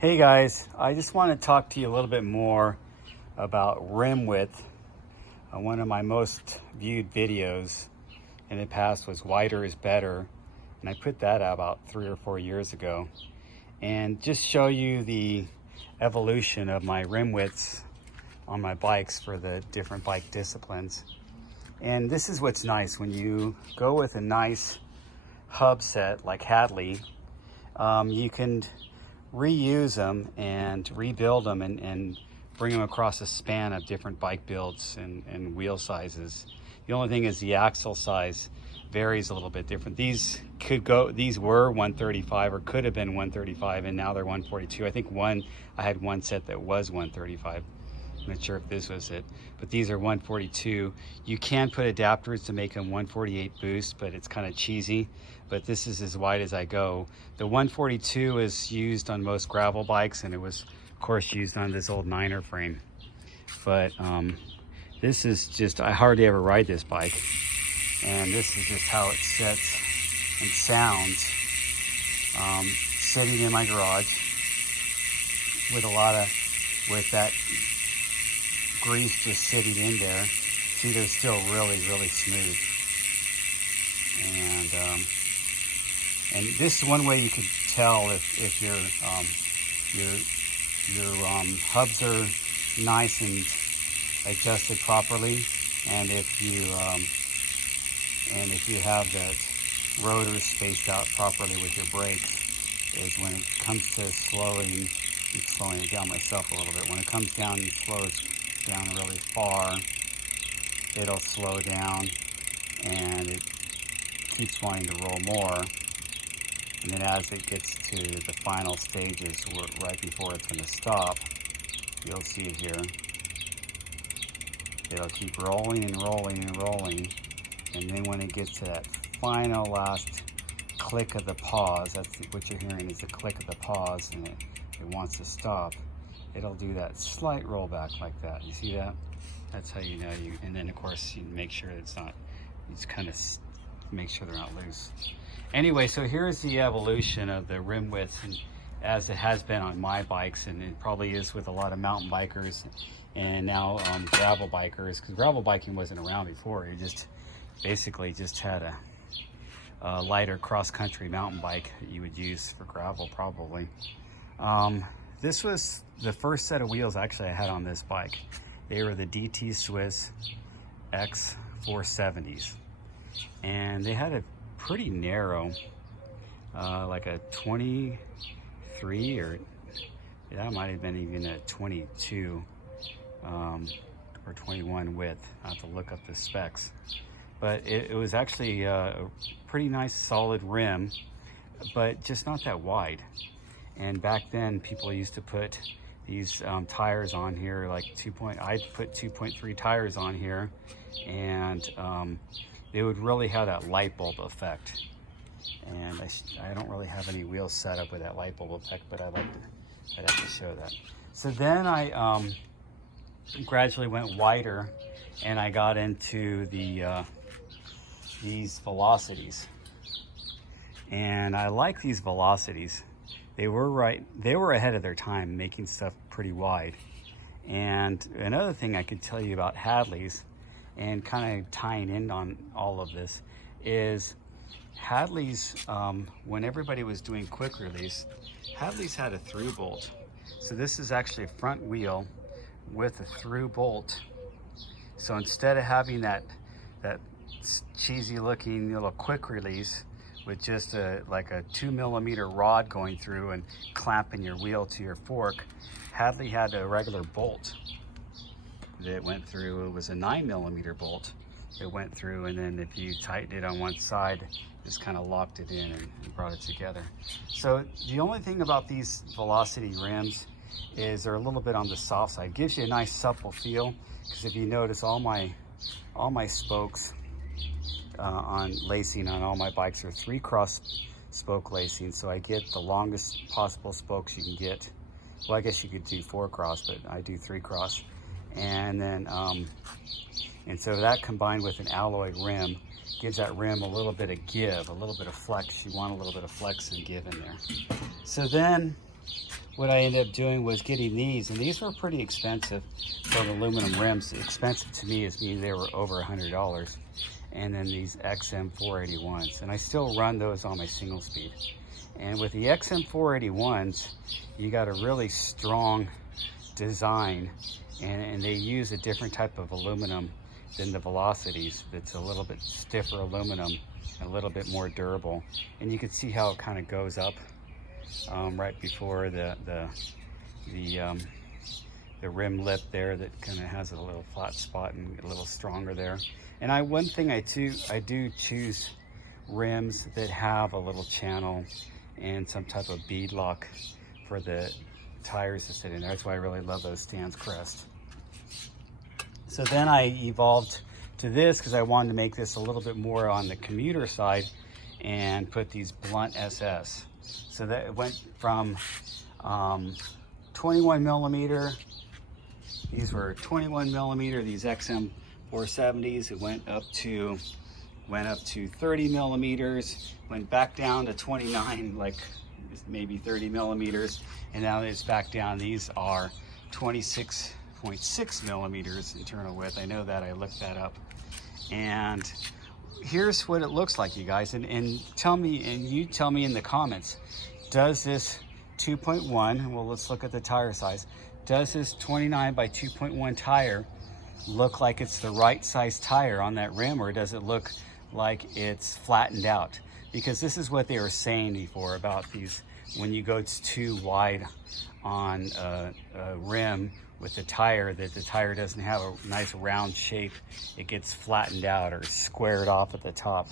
Hey guys, I just want to talk to you a little bit more about rim width. One of my most viewed videos in the past was wider is better, and I put that out about 3 or 4 years ago, and just show you the evolution of my rim widths on my bikes for the different bike disciplines. And this is what's nice when you go with a nice hub set like Hadley. You can reuse them and rebuild them and bring them across a span of different bike builds and wheel sizes. The only thing is the axle size varies a little bit different. These were 135 or could have been 135, and now they're 142. I think I had one set that was 135. I'm not sure if this was it, but these are 142. You can put adapters to make them 148 boost, but it's kind of cheesy. But this is as wide as I go. The 142 is used on most gravel bikes, and it was, of course, used on this old Niner frame. But this is just, I hardly ever ride this bike. And this is just how it sits and sounds sitting in my garage with that grease just sitting in there. See, they're still really, really smooth. And this is one way you could tell if your hubs are nice and adjusted properly, and if you have that rotor spaced out properly with your brakes, is when it comes to slowing. I'm slowing it down myself a little bit. When it comes down and slows down really far, it'll slow down and it keeps wanting to roll more, and then as it gets to the final stages right before it's going to stop, you'll see here it'll keep rolling and rolling and rolling, and then when it gets to that final last click of the pause, that's what you're hearing is the click of the pause, and it wants to stop, it'll do that slight rollback like that. You see that? That's how you know and then of course you make sure it's not, you just kind of make sure they're not loose. Anyway, so here's the evolution of the rim width, and as it has been on my bikes, and it probably is with a lot of mountain bikers and now gravel bikers, because gravel biking wasn't around before. You just basically just had a lighter cross-country mountain bike that you would use for gravel probably. This was the first set of wheels actually I had on this bike. They were the DT Swiss X 470s, and they had a pretty narrow, like a 23, or that might have been even a 22 or 21 width. I have to look up the specs, but it was actually a pretty nice solid rim, but just not that wide. And back then people used to put these tires on here, like I'd put 2.3 tires on here, and they would really have that light bulb effect. And I don't really have any wheels set up with that light bulb effect, but I'd have to show that. So then I gradually went wider, and I got into these velocities. And I like these velocities. They were ahead of their time, making stuff pretty wide. And another thing I could tell you about Hadley's, and kind of tying in on all of this, is Hadley's, when everybody was doing quick release, Hadley's had a through bolt. So this is actually a front wheel with a through bolt. So instead of having that cheesy looking little quick release with just like a 2mm rod going through and clamping your wheel to your fork, Hadley had a regular bolt that went through. It was a 9mm bolt. It went through, and then if you tightened it on one side, just kind of locked it in and brought it together. So the only thing about these velocity rims is they're a little bit on the soft side. It gives you a nice supple feel, because if you notice, all my spokes on lacing on all my bikes are 3-cross spoke lacing, so I get the longest possible spokes you can get. Well, I guess you could do 4-cross, but I do 3-cross. And then and so that combined with an alloy rim gives that rim a little bit of give, a little bit of flex. You want a little bit of flex and give in there. So then what I ended up doing was getting these, and these were pretty expensive for the aluminum rims. Expensive to me is meaning they were over $100. And then these XM 481s, and I still run those on my single speed. And with the XM 481s, you got a really strong design, and they use a different type of aluminum than the Velocities. That's a little bit stiffer aluminum, a little bit more durable, and you can see how it kind of goes up right before the rim lip there, that kind of has a little flat spot and a little stronger there. And one thing I do choose rims that have a little channel and some type of bead lock for the tires to sit in there. That's why I really love those Stan's Crest. So then I evolved to this because I wanted to make this a little bit more on the commuter side and put these blunt SS. So that it went from 21 millimeter. These were 21 millimeter, these XM 470s. It went up to 30 millimeters, went back down to 29, like maybe 30 millimeters, and now it's back down. These are 26.6 millimeters internal width. I know that, I looked that up. And here's what it looks like, you guys, and you tell me in the comments, does this 2.1, well, let's look at the tire size, does this 29 by 2.1 tire look like it's the right size tire on that rim, or does it look like it's flattened out? Because this is what they were saying before about these, when you go too wide on a rim with the tire, that the tire doesn't have a nice round shape, it gets flattened out or squared off at the top.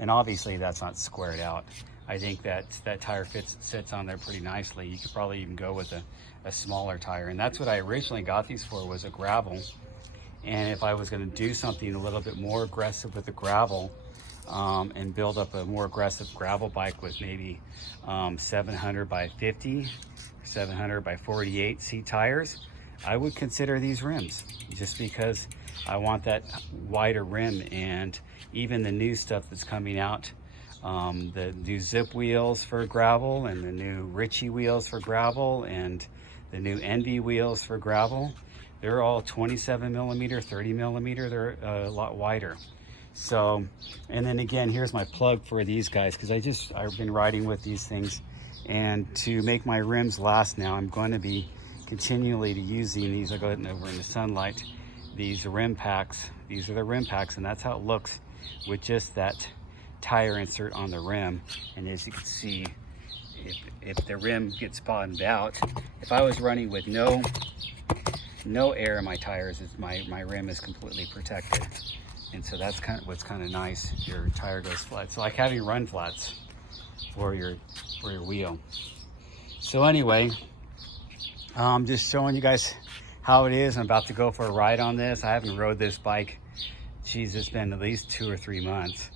And obviously that's not squared out. I think that tire sits on there pretty nicely. You could probably even go with a smaller tire, and that's what I originally got these for, was a gravel. And if I was going to do something a little bit more aggressive with the gravel, and build up a more aggressive gravel bike with maybe 700 by 50, 700 by 48 C tires, I would consider these rims, just because I want that wider rim. And even the new stuff that's coming out, the new Zip wheels for gravel, and the new Ritchie wheels for gravel, and the new Envy wheels for gravel, they're all 27 millimeter, 30 millimeter. They're a lot wider. So, and then again, here's my plug for these guys, because I've been riding with these things, and to make my rims last now, I'm going to be continually using these. I go ahead and over in the sunlight, these rim packs. These are the rim packs, and that's how it looks with just that tire insert on the rim. And as you can see, if the rim gets bottomed out, if I was running with no air in my tires, my rim is completely protected. And so that's what's kind of nice. Your tire goes flat. It's like having run flats for your wheel. So anyway, I'm just showing you guys how it is. I'm about to go for a ride on this. I haven't rode this bike, geez, it's been at least 2 or 3 months.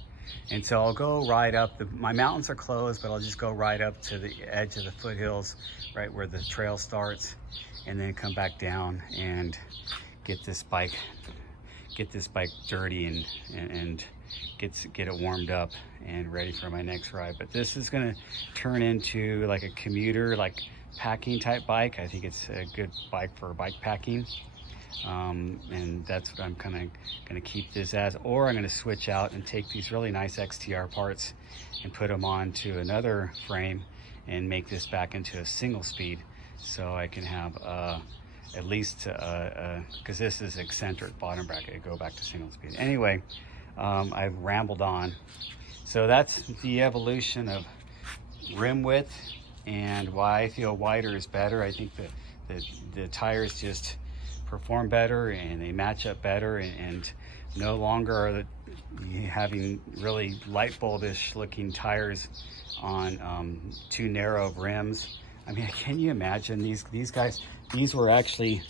And so I'll go ride up, my mountains are closed, but I'll just go right up to the edge of the foothills, right where the trail starts, and then come back down and get this bike dirty and get it warmed up and ready for my next ride. But this is gonna turn into like a commuter, like packing type bike. I think it's a good bike for bike packing. And that's what I'm kind of gonna keep this as, or I'm gonna switch out and take these really nice XTR parts and put them onto another frame and make this back into a single speed, so I can have at least because this is eccentric bottom bracket, go back to single speed. Anyway, I've rambled on. So that's the evolution of rim width and why I feel wider is better. I think that the tires just perform better and they match up better, and no longer are having really light bulbish looking tires on too narrow of rims. I mean, can you imagine these guys? These were actually,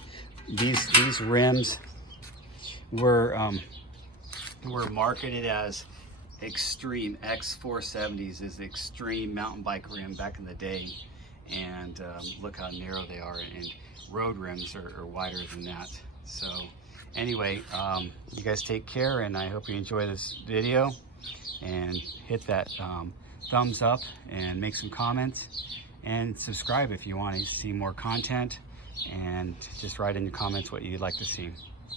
these rims were marketed as extreme. X470s is the extreme mountain bike rim back in the day, and look how narrow they are, and road rims are wider than that. So anyway, you guys take care, and I hope you enjoy this video, and hit that thumbs up and make some comments, and subscribe if you want to see more content, and just write in your comments what you'd like to see.